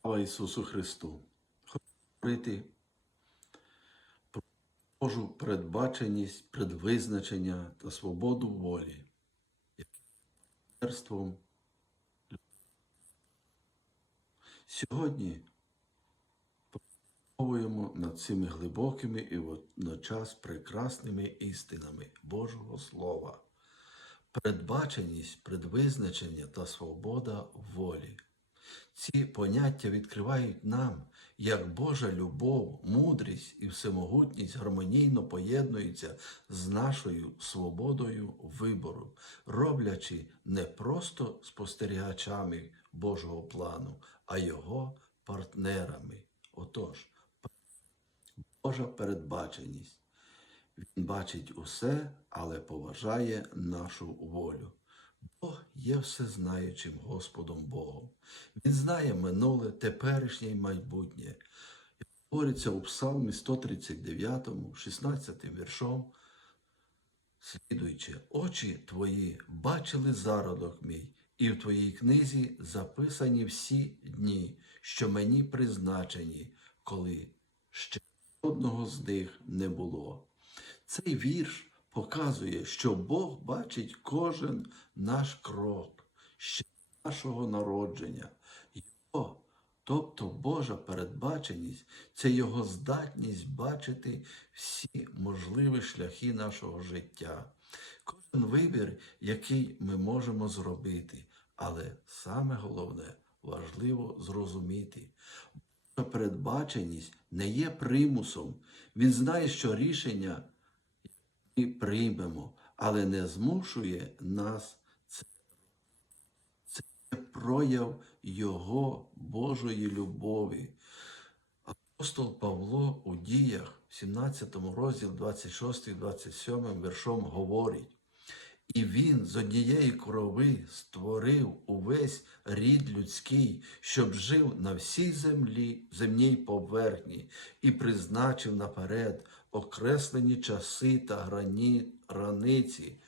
Слава Ісусу Христу! Хочу говорити про Божу передбаченість, предвизначення та свободу волі, як партнерством. Сьогодні промовуємо над цими глибокими і водночас прекрасними істинами Божого Слова. Передбаченість, предвизначення та свобода волі. Ці поняття відкривають нам, як Божа любов, мудрість і всемогутність гармонійно поєднуються з нашою свободою вибору, роблячи не просто спостерігачами Божого плану, а його партнерами. Отож, Божа передбаченість. Він бачить усе, але поважає нашу волю. Бог є всезнаючим Господом Богом. Він знає минуле, теперішнє і майбутнє. Говориться у Псалмі 139, 16 віршом, слідуючи, очі твої бачили зародок мій, і в твоїй книзі записані всі дні, що мені призначені, коли ще жодного з них не було. Цей вірш показує, що Бог бачить кожен наш крок ще нашого народження. Його, тобто Божа передбаченість, це Його здатність бачити всі можливі шляхи нашого життя. Кожен вибір, який ми можемо зробити, але саме головне важливо зрозуміти. Божа передбаченість не є примусом. Він знає, що рішення ми приймемо, але не змушує нас це. Це прояв Його Божої любові. Апостол Павло у діях, в 17 розділ 26-27 віршом говорить, і він з однієї крови створив увесь рід людський, щоб жив на всій землі, земній поверхні, і призначив наперед окреслені часи та грані, границі,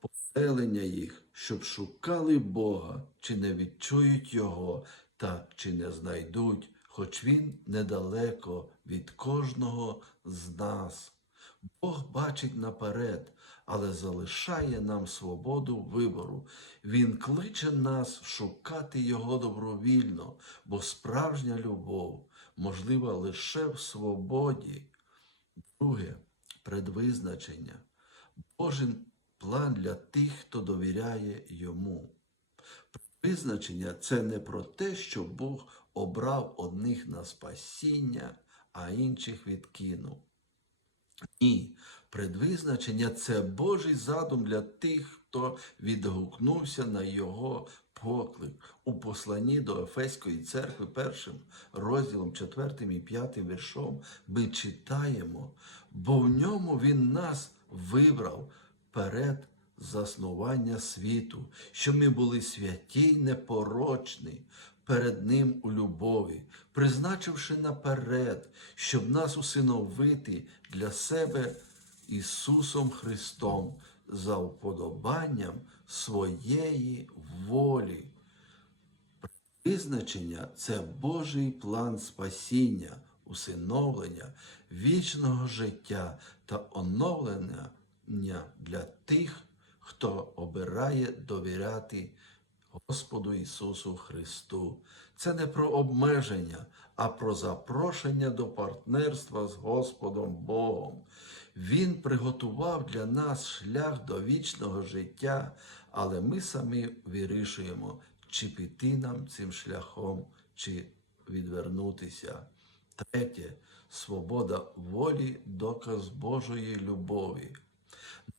поселення їх, щоб шукали Бога, чи не відчують Його, та чи не знайдуть, хоч Він недалеко від кожного з нас. Бог бачить наперед, але залишає нам свободу вибору. Він кличе нас шукати Його добровільно, бо справжня любов можлива лише в свободі. Друге предвизначення. Божий план для тих, хто довіряє йому. Предвизначення це не про те, що Бог обрав одних на спасіння, а інших відкинув. Ні, предвизначення це Божий задум для тих, хто відгукнувся на Його поклик. У посланні до Ефеської церкви, першим розділом, четвертим і п'ятим віршом, ми читаємо, бо в ньому Він нас вибрав перед заснування світу, що ми були святі й непорочні перед Ним у любові, призначивши наперед, щоб нас усиновити для себе Ісусом Христом за вподобанням своєї волі. Визначення це Божий план спасіння, усиновлення, вічного життя та оновлення для тих, хто обирає довіряти Господу Ісусу Христу. Це не про обмеження, а про запрошення до партнерства з Господом Богом. Він приготував для нас шлях до вічного життя, але ми самі вирішуємо, чи піти нам цим шляхом, чи відвернутися. Третє свобода волі доказ Божої любові.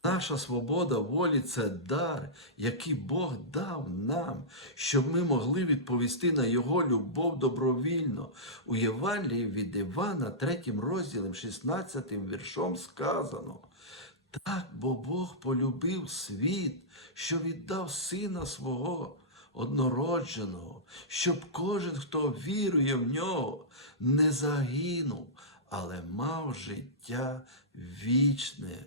Наша свобода волі це дар, який Бог дав нам, щоб ми могли відповісти на Його любов добровільно. У Євангелії від Івана, 3 розділом, 16 віршом сказано. Так, бо Бог полюбив світ, що віддав сина свого однородженого, щоб кожен, хто вірує в нього, не загинув, але мав життя вічне.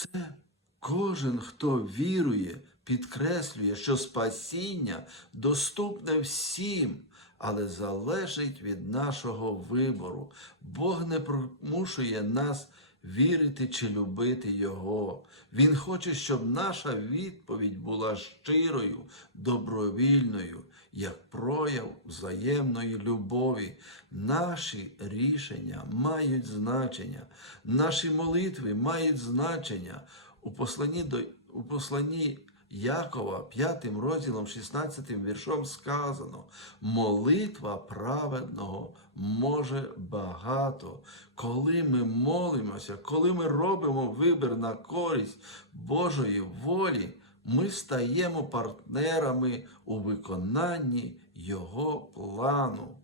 Це кожен, хто вірує, підкреслює, що спасіння доступне всім, але залежить від нашого вибору. Бог не примушує нас вірити чи любити Його. Він хоче, щоб наша відповідь була щирою, добровільною, як прояв взаємної любові. Наші рішення мають значення, наші молитви мають значення. У посланні до у посланні Якова, 5 розділом, 16 віршом сказано: молитва праведного може багато. Коли ми молимося, коли ми робимо вибір на користь Божої волі, ми стаємо партнерами у виконанні Його плану.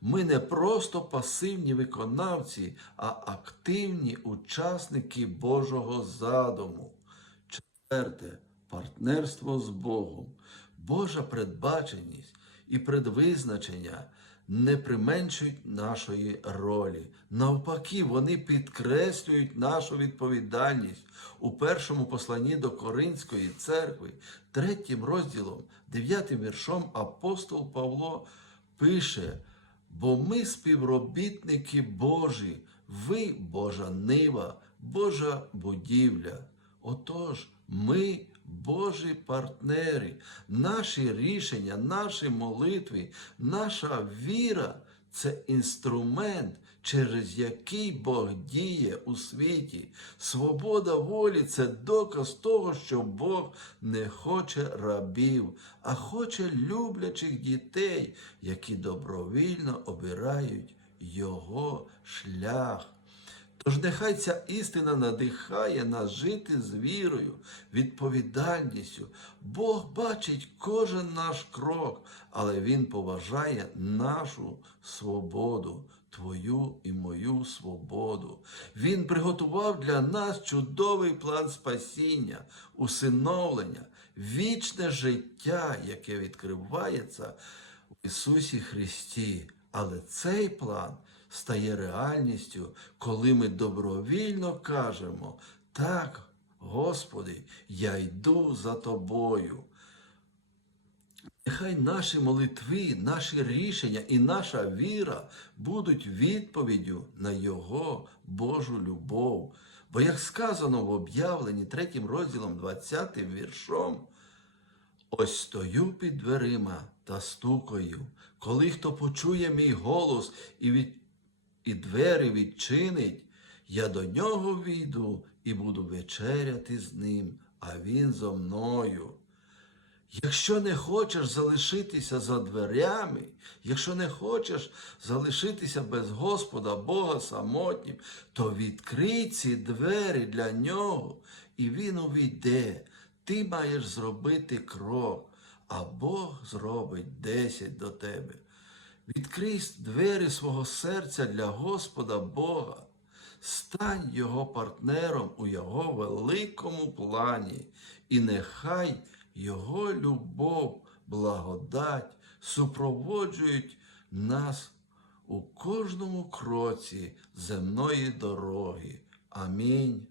Ми не просто пасивні виконавці, а активні учасники Божого задуму. Четверте партнерство з Богом. Божа предбаченість і предвизначення не применшують нашої ролі. Навпаки, вони підкреслюють нашу відповідальність у першому посланні до Коринської церкви, третім розділом, дев'ятим віршом апостол Павло пише. Бо ми співробітники Божі, ви Божа нива, Божа будівля. Отож, ми Божі партнери, наші рішення, наші молитви, наша віра це інструмент, через який Бог діє у світі. Свобода волі це доказ того, що Бог не хоче рабів, а хоче люблячих дітей, які добровільно обирають Його шлях. Тож нехай ця істина надихає нас жити з вірою, відповідальністю. Бог бачить кожен наш крок, але Він поважає нашу свободу, твою і мою свободу. Він приготував для нас чудовий план спасіння, усиновлення, вічне життя, яке відкривається в Ісусі Христі. Але цей план стає реальністю, коли ми добровільно кажемо, так, Господи, я йду за тобою. Нехай наші молитви, наші рішення і наша віра будуть відповіддю на Його Божу любов. Бо, як сказано в об'явленні третім розділом 20 віршом, Ось стою під дверима та стукаю. Коли хто почує мій голос і, від... і двері відчинить, я до нього війду і буду вечеряти з ним, а він зо мною. Якщо не хочеш залишитися за дверями, якщо не хочеш залишитися без Господа Бога самотнім, то відкрий ці двері для нього, і він увійде. Ти маєш зробити крок, а Бог зробить десять до тебе. Відкрий двері свого серця для Господа Бога. Стань Його партнером у Його великому плані, і нехай Його любов, благодать супроводжують нас у кожному кроці земної дороги. Амінь.